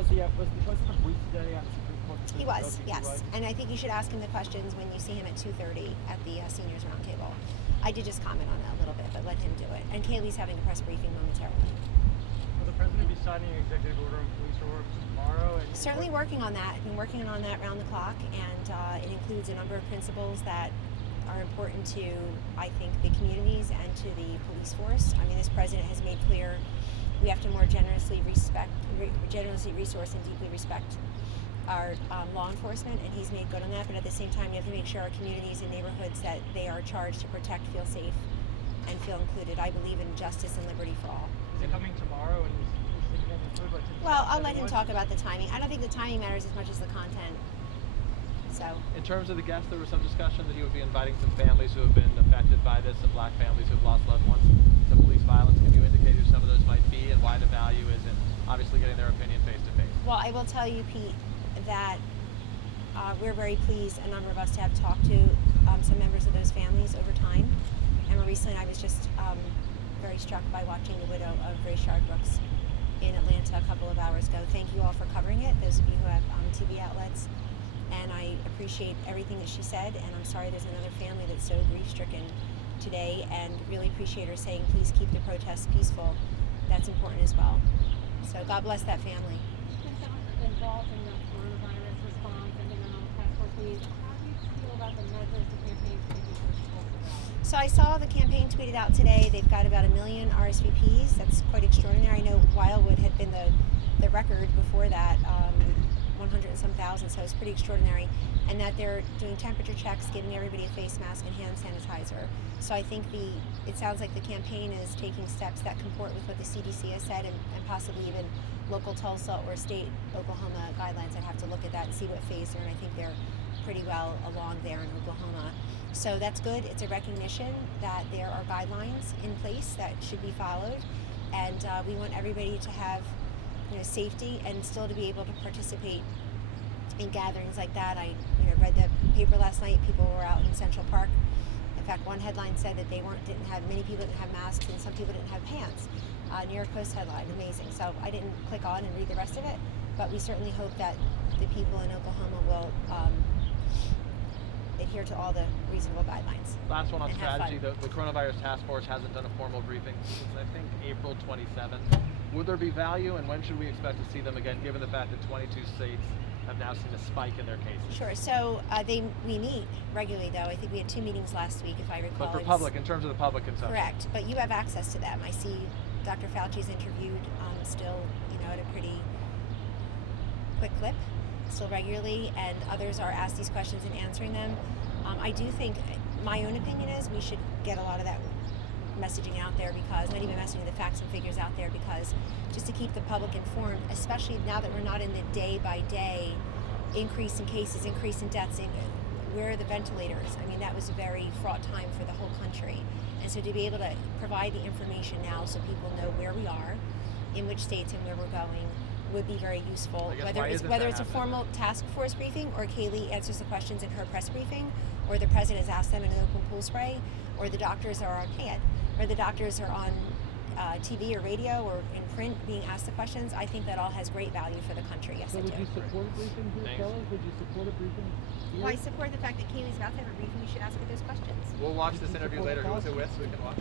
Was the president briefed today on the Supreme Court decision? He was, yes. Right? And I think you should ask him the questions when you see him at 2:30 at the seniors roundtable. I did just comment on that a little bit, but let him do it. And Kaylee's having a press briefing momentarily. Will the president be signing an executive order on police work tomorrow? And Certainly working on that. I've been working on that round the clock, and it includes a number of principles that are important to, I think, the communities and to the police force. I mean, this president has made clear we have to more generously resource and deeply respect our law enforcement, and he's made good on that. But at the same time, you have to make sure our communities and neighborhoods that they are charged to protect feel safe and feel included. I believe in justice and liberty for all. is it coming tomorrow? And Well, I'll let him talk about the timing. I don't think the timing matters as much as the content. So. In terms of the guests, there was some discussion that he would be inviting some families who have been affected by this, some black families who have lost loved ones to police violence. Can you indicate who some of those might be and why the value is in obviously getting their opinion face to face? Well, I will tell you, Pete, that we're very pleased, a number of us, to have talked to some members of those families over time. And more recently, I was just very struck by watching the widow of Rayshard Brooks in Atlanta a couple of hours ago. Thank you all for covering it, those of you who have TV outlets. And I appreciate everything that she said, and I'm sorry there's another family that's so grief-stricken today, and really appreciate her saying, please keep the protests peaceful. That's important as well. So God bless that family. Involved in the coronavirus response and task force meetings. How do you feel about the measures the campaign is taking to support the rally? So I saw the campaign tweeted out today. They've got about 1 million RSVPs. That's quite extraordinary. I know Wildwood had been the record before that, 100 and some thousand, so it's pretty extraordinary. And that they're doing temperature checks, giving everybody a face mask and hand sanitizer. So I think it sounds like the campaign is taking steps that comport with what the CDC has said, and possibly even local Tulsa or state Oklahoma guidelines. I'd have to look at that and see what phase they're in. I think they're pretty well along there in Oklahoma. So that's good. It's a recognition that there are guidelines in place that should be followed, and we want everybody to have safety and still to be able to participate in gatherings like that. I read the paper last night. People were out in Central Park. In fact, one headline said that many people didn't have masks and some people didn't have pants. New York Post headline, amazing. So I didn't click on and read the rest of it, but we certainly hope that the people in Oklahoma will adhere to all the reasonable guidelines. Last one on strategy. The coronavirus task force hasn't done a formal briefing since, I think, April 27th. Would there be value, and when should we expect to see them again, given the fact that 22 states have now seen a spike in their cases? Sure. So we meet regularly, though. I think we had 2 meetings last week, if I recall. But for in terms of the public consumption. Correct. But you have access to them. I see Dr. Fauci's interviewed still, at a pretty quick clip, still regularly, and others are asked these questions and answering them. I do think, my own opinion is, we should get a lot of that messaging out there, because not even messaging, the facts and figures out there, because just to keep the public informed, especially now that we're not in the day-by-day increase in cases, increase in deaths. Where are the ventilators? I mean, that was a very fraught time for the whole country. And so to be able to provide the information now so people know where we are, in which states and where we're going, would be very useful. Whether it's a formal task force briefing, or Kaylee answers the questions in her press briefing, or the president has asked them in an open pool spray, or the doctors are on hand, or the doctors are on TV or radio or in print being asked the questions. I think that all has great value for the country. Yes, so I do. Would you support a briefing here, Kelly? Would you support a briefing here? Well, I support the fact that Kaylee's about to have a briefing. You should ask her those questions. We'll watch this interview later. Who was it with, so we can watch?